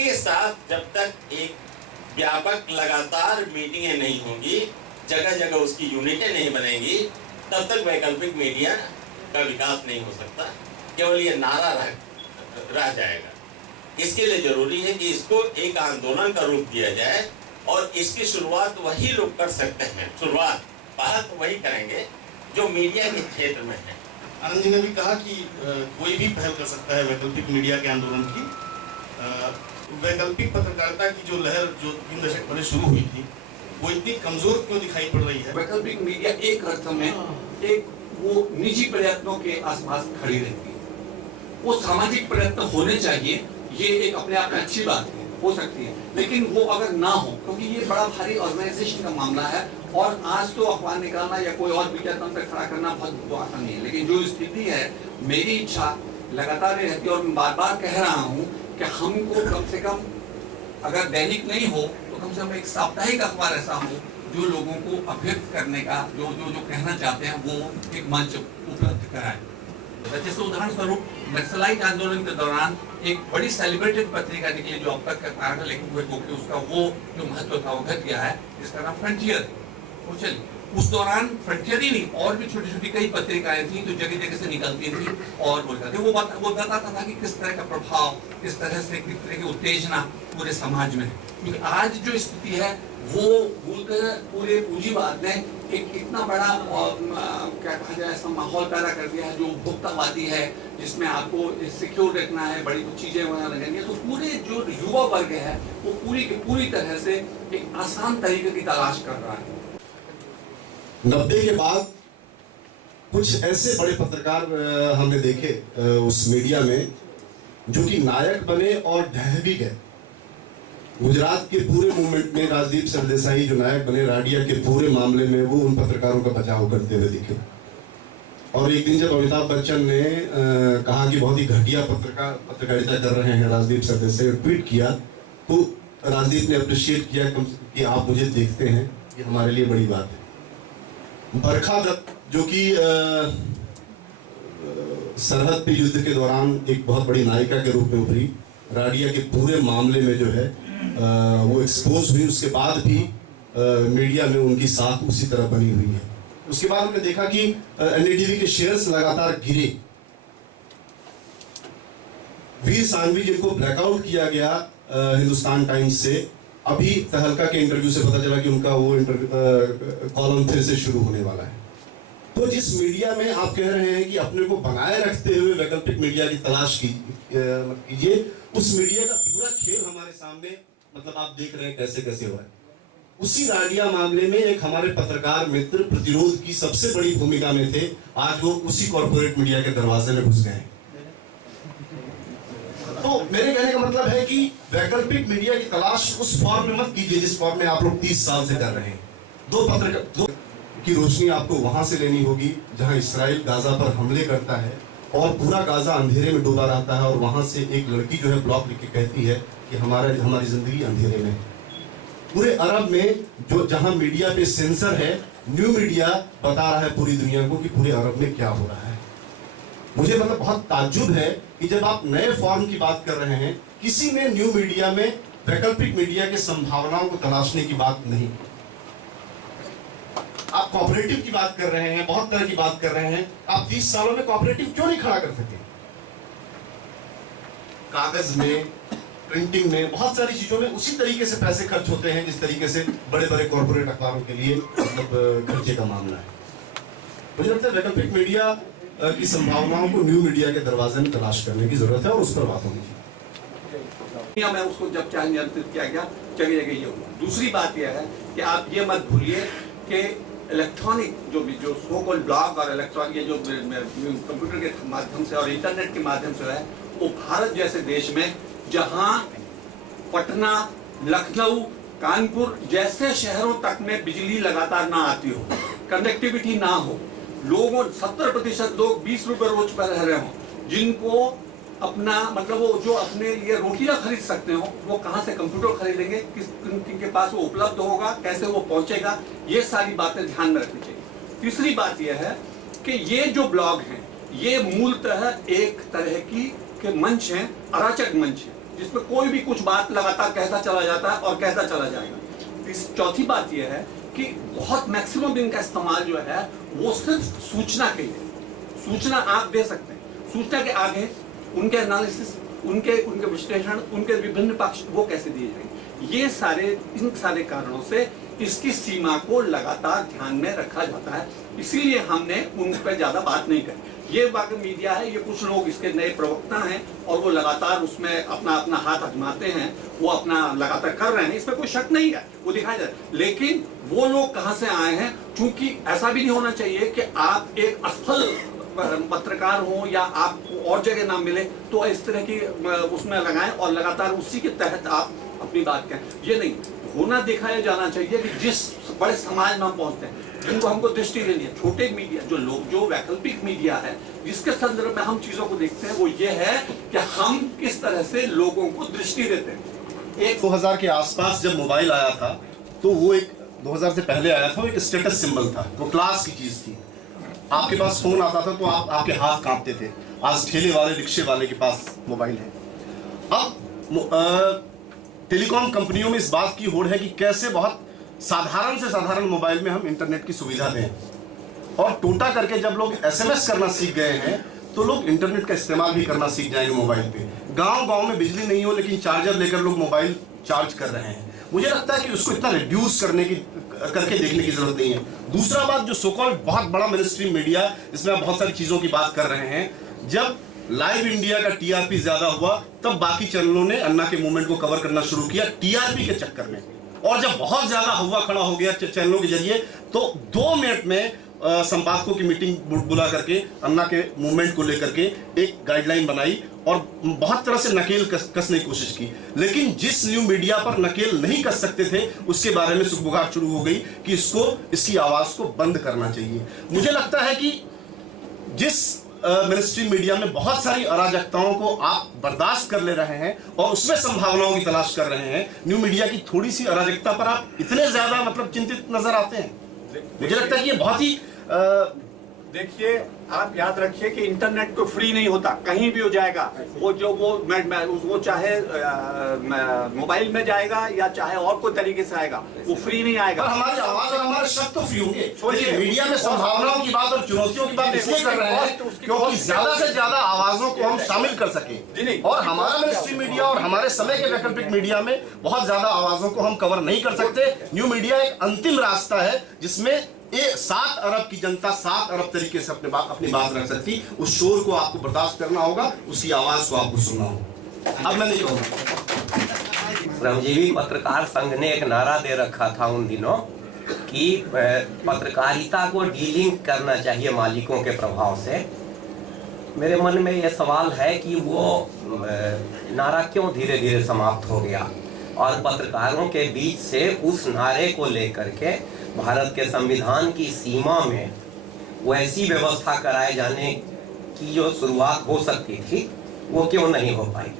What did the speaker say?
इसके साथ जब तक एक व्यापक लगातार मीटिंगें नहीं होंगी, जगह जगह उसकी यूनिटें नहीं बनेंगी, तब तक वैकल्पिक मीडिया का विकास नहीं हो सकता। केवल ये नारा रह जाएगा। इसके लिए जरूरी है कि इसको एक आंदोलन का रूप दिया जाए और इसकी शुरुआत वही लोग कर सकते हैं। शुरुआत पहल तो वही करेंगे जो मीडिया के क्षेत्र में है। आनंद जी ने भी कहा कि कोई भी पहल कर सकता है वैकल्पिक मीडिया के आंदोलन की। वैकल्पिक पत्रकारिता की जो लहर जो 3 दशक पहले शुरू हुई थी, वो इतनी कमजोर क्यों दिखाई पड़ रही है? वैकल्पिक मीडिया एक अर्थ में एक वो निजी प्रयत्नों के आसपास खड़ी रहती है। वो सामाजिक प्रयत्न होने चाहिए, ये एक अपने आप में अच्छी बात है, हो सकती है, लेकिन वो अगर ना हो, क्योंकि ये बड़ा भारी ऑर्गेनाइजेशन का मामला है और आज तो अखबार निकालना या कोई और मीडिया तंत्र खड़ा करना बहुत तो आसान नहीं है। लेकिन जो स्थिति है, मेरी इच्छा लगातार रहती है और मैं बार बार कह रहा हूँ कि हमको कम से कम अगर दैनिक नहीं हो तो कम से कम एक साप्ताहिक अखबार ऐसा हो जो लोगों को अभ्यक्त करने का जो कहना चाहते हैं वो एक मंच उपलब्ध कराए। जैसे उदाहरण स्वरूप नक्सलाइट आंदोलन के दौरान एक बड़ी सेलिब्रेटेड पत्रिका निकली जो अब तक का कारण लेकिन उसका वो जो महत्व था वो घट गया है, जिसका नाम फ्रंटियर है। वो चलिए उस दौरान फ्रंटियर ही नहीं और भी छोटी छोटी कई पत्रिकाएं थी जो जगह जगह से निकलती थी और बोलता थे। वो बताता था कि किस तरह का प्रभाव, किस तरह से किस तरह की उत्तेजना पूरे समाज में है। क्योंकि आज जो स्थिति है वो पूरे पूंजीवाद ने एक इतना बड़ा क्या कहा जाए ऐसा माहौल पैदा कर दिया है जो उपभोक्तावादी है, जिसमें आपको सिक्योर रखना है, बड़ी कुछ चीजें वहाँ लगेंगी। तो पूरे जो युवा वर्ग है वो पूरी तरह से एक आसान तरीके की तलाश कर रहा है। 90 के बाद कुछ ऐसे बड़े पत्रकार हमने देखे उस मीडिया में जो कि नायक बने और ढह भी गए। गुजरात के पूरे मूवमेंट में राजदीप सरदेसाई जो नायक बने, राडिया के पूरे मामले में वो उन पत्रकारों का बचाव करते हुए दिखे। और एक दिन जब अमिताभ बच्चन ने कहा कि बहुत ही घटिया पत्रकारिता कर रहे हैं राजदीप सरदेसाई, ट्वीट किया तो राजदीप ने अप्रिशिएट किया कि आप मुझे देखते हैं, ये हमारे लिए बड़ी बात है। बरखा दत्त जो कि सरहद पे युद्ध के दौरान एक बहुत बड़ी नायिका के रूप में उभरी, राडिया के पूरे मामले में जो है वो एक्सपोज हुई, उसके बाद भी मीडिया में उनकी साख उसी तरह बनी हुई है। उसके बाद हमने देखा कि एनडीटीवी के शेयर्स लगातार गिरे। वीर सांघवी जिनको ब्लैकआउट किया गया हिंदुस्तान टाइम्स से, अभी तहलका के इंटरव्यू से पता चला कि उनका वो कॉलम फिर से शुरू होने वाला है। तो जिस मीडिया में आप कह रहे हैं कि अपने को बनाए रखते हुए वैकल्पिक मीडिया की तलाश कीजिए, उस मीडिया का पूरा खेल हमारे सामने मतलब आप देख रहे हैं कैसे कैसे हो रहा है। उसी राडिया मामले में एक हमारे पत्रकार मित्र प्रतिरोध की सबसे बड़ी भूमिका में थे, आज वो उसी कॉर्पोरेट मीडिया के दरवाजे में घुस गए। तो मेरे कहने का मतलब है कि वैकल्पिक मीडिया की तलाश उस फॉर्म में मत कीजिए जिस फॉर्म में आप लोग 30 साल से कर रहे हैं। दो की रोशनी आपको वहां से लेनी होगी जहां इस्राइल गाजा पर हमले करता है और पूरा गाजा अंधेरे में डूबा रहता है, और वहां से एक लड़की जो है ब्लॉग लिख के कहती है कि हमारी जिंदगी अंधेरे में है। पूरे अरब में जो जहां मीडिया पे सेंसर है, न्यू मीडिया बता रहा है पूरी दुनिया को कि पूरे अरब में क्या हो रहा है। मुझे मतलब बहुत ताज्जुब है कि जब आप नए फॉर्म की बात कर रहे हैं, किसी ने न्यू मीडिया में वैकल्पिक मीडिया की संभावनाओं को तलाशने की बात नहीं। आप कोऑपरेटिव की बात कर रहे हैं, बहुत तरह की बात कर रहे हैं। आप 30 सालों में कोऑपरेटिव क्यों नहीं खड़ा कर सके? कागज में, प्रिंटिंग में, बहुत सारी चीजों में उसी तरीके से पैसे खर्च होते हैं जिस तरीके से बड़े बड़े कॉर्पोरेट अखबारों के लिए मतलब खर्चे का मामला है। मुझे लगता है वैकल्पिक मीडिया की संभावनाओं को न्यू मीडिया के दरवाजे में तलाश करने की जरूरत है और उस पर बात होनी चाहिए। मैं उसको जब चाहे नियंत्रित किया गया, जगह जगह ये हुआ। दूसरी बात यह है कि आप ये मत भूलिए कि इलेक्ट्रॉनिक जो सो कॉल्ड ब्लॉग और इलेक्ट्रॉनिक ये जो कंप्यूटर के माध्यम से और इंटरनेट के माध्यम से है, वो भारत जैसे देश में जहां पटना, लखनऊ, कानपुर जैसे शहरों तक में बिजली लगातार ना आती हो, कनेक्टिविटी ना हो, लोगों 70% लोग 20 रुपए रोज पर रह रहे हो, जिनको अपना मतलब वो जो अपने लिए रोटियां खरीद सकते हो वो कहां से कंप्यूटर खरीदेंगे, किनके पास वो उपलब्ध होगा, कैसे वो पहुंचेगा, ये सारी बातें ध्यान में रखनी चाहिए। तीसरी बात यह है कि ये जो ब्लॉग हैं ये मूलतः एक तरह के मंच हैं, अराचक मंच हैं। जिसमें कोई भी कुछ बात लगातार कहता चला जाता है और कहता चला जाएगा। चौथी बात यह है कि बहुत मैक्सिमम इनका इस्तेमाल जो है वो सिर्फ सूचना के लिए, सूचना आप दे सकते हैं, सूचना के आगे उनके एनालिसिस, उनके विश्लेषण, उनके विभिन्न पक्ष वो कैसे दिए जाएंगे, ये इन सारे कारणों से इसकी सीमा को लगातार ध्यान में रखा जाता है। इसीलिए हमने उन पर ज्यादा बात नहीं करी। ये वाकई मीडिया है, ये कुछ लोग इसके नए प्रवक्ता हैं और वो लगातार उसमें अपना हाथ आजमाते हैं, वो अपना लगातार कर रहे हैं, इसमें कोई शक नहीं है, वो दिखाई दे रहा है। लेकिन वो लोग कहां से आए हैं, क्योंकि ऐसा भी नहीं होना चाहिए कि आप एक असफल पत्रकार हो या आपको और जगह ना मिले तो इस तरह की उसमें लगाएं और लगातार उसी के तहत आप अपनी बात कहें। ये नहीं होना, दिखाया जाना चाहिए कि जिस बड़े समाज में हम पहुंचते हैं, जिनको हमको दृष्टि देनी है, छोटे मीडिया जो वैकल्पिक मीडिया है जिसके संदर्भ में हम चीजों को देखते हैं, वो ये है कि हम किस तरह से लोगों को दृष्टि देते हैं। एक 2000 के आसपास जब मोबाइल आया था तो वो एक 2000 से पहले आया था, वो एक स्टेटस सिंबल था, वो क्लास की चीज थी। आपके पास फोन आता था तो आपके हाथ कांपते थे। आज ठेले वाले, रिक्शे वाले के पास मोबाइल है। अब टेलीकॉम कंपनियों में इस बात की होड़ है कि कैसे बहुत साधारण से साधारण मोबाइल में हम इंटरनेट की सुविधा दें, और टोटा करके जब लोग SMS करना सीख गए हैं तो लोग इंटरनेट का इस्तेमाल भी करना सीख जाएंगे मोबाइल पे। गांव में बिजली नहीं हो लेकिन चार्जर लेकर लोग मोबाइल चार्ज कर रहे हैं। मुझे लगता है कि उसको इतना रिड्यूस करके देखने की जरूरत नहीं है। दूसरा बात, जो सो कॉल्ड बहुत बड़ा मेनस्ट्रीम मीडिया, इसमें आप बहुत सारी चीजों की बात कर रहे हैं, जब लाइव इंडिया का TRP ज्यादा हुआ तब बाकी चैनलों ने अन्ना के मूवमेंट को कवर करना शुरू किया TRP के चक्कर में, और जब बहुत ज्यादा हुआ खड़ा हो गया चैनलों के जरिए तो 2 मिनट में संपादकों की मीटिंग बुला करके अन्ना के मूवमेंट को लेकर के एक गाइडलाइन बनाई और बहुत तरह से नकेल कसने की कोशिश की। लेकिन जिस न्यू मीडिया पर नकेल नहीं कस सकते थे उसके बारे में सुगबुगाहट शुरू हो गई कि इसकी आवाज को बंद करना चाहिए। मुझे लगता है कि जिस मेनस्ट्रीम मीडिया में बहुत सारी अराजकताओं को आप बर्दाश्त कर ले रहे हैं और उसमें संभावनाओं की तलाश कर रहे हैं, न्यू मीडिया की थोड़ी सी अराजकता पर आप इतने ज्यादा चिंतित नजर आते हैं। मुझे लगता है कि ये बहुत ही देखिए, आप याद रखिए कि इंटरनेट तो फ्री नहीं होता, कहीं भी हो जाएगा। वो चाहे मोबाइल में जाएगा या चाहे और कोई तरीके से आएगा, वो फ्री नहीं आएगा। हमारी आवाज और हमारे शब्द तो फ्री होंगे। मीडिया में संभावनाओं की बात और चुनौतियों की बात इसलिए कर रहे हैं क्योंकि ज्यादा से ज्यादा आवाजों को हम शामिल कर सके, और हमारा मेनस्ट्रीम मीडिया और हमारे समय के वैकल्पिक मीडिया में बहुत ज्यादा आवाजों को हम कवर नहीं कर सकते। न्यू मीडिया एक अंतिम रास्ता है जिसमें 7 अरब की जनता 7 अरब तरीके से अपनी बात रख सकती। उस शोर को आपको बर्दाश्त करना होगा, उसकी आवाज को आपको सुनना होगा। अब मैं नहीं कहूँगा। श्रमजीवी पत्रकार संघ ने एक नारा दे रखा था उन दिनों कि पत्रकारिता को डीलिंग करना चाहिए मालिकों के प्रभाव से। मेरे मन में यह सवाल है कि वो नारा क्यों धीरे धीरे समाप्त हो गया, और पत्रकारों के बीच से उस नारे को लेकर के भारत के संविधान की सीमा में वैसी व्यवस्था कराए जाने की जो शुरुआत हो सकती थी वो क्यों नहीं हो पाई।